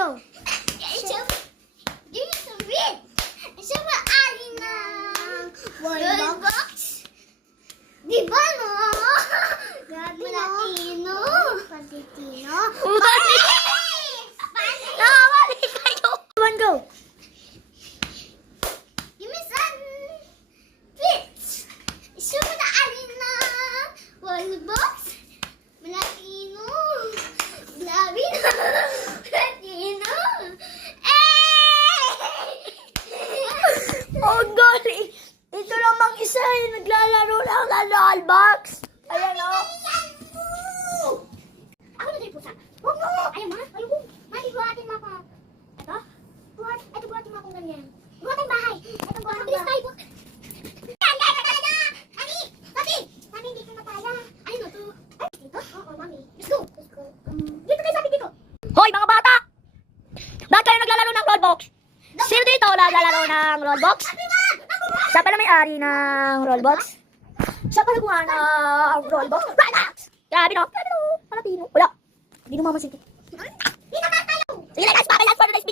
go. Give me some red. Siya ba alin ng wall box? Di ba no? Grabe Latino. Latino. Nakawali kayo. One go. Give me some bits. Siya ba alin ng wall box? Latino. Latino. Latino. Oh, golly. Ito namang isa yung naglalaro lang ng dollbox. Ayan o. Ako na din pusa. Huwag mo! Ayaw ma! Ayaw mo! Mali, buhatin mo ako. Ito? Buhatin mo akong ganyan. Buhatin bahay. Ito buhatin bahay. Tayo, buhat. Yan! Yan! Talaga! Mami! Mami! Mami, hindi ko matala. Ayun o to. Ay, dito? Oo, mami. Let's go! Let's go. Dito tayo sabi dito. Hoy, mga bata! Bakit kayo naglalaro ng rollbox? Sino dito naglalaro ng rollbox? Siya pala may-ari ng rollbox? Siya pala gumawa ng rollbox? Rollbox! Grabe no? Grabe no? Latino. Wala. Hindi numaman sige. Dito na tayo! Sige na guys, bye-bye lang for today's video.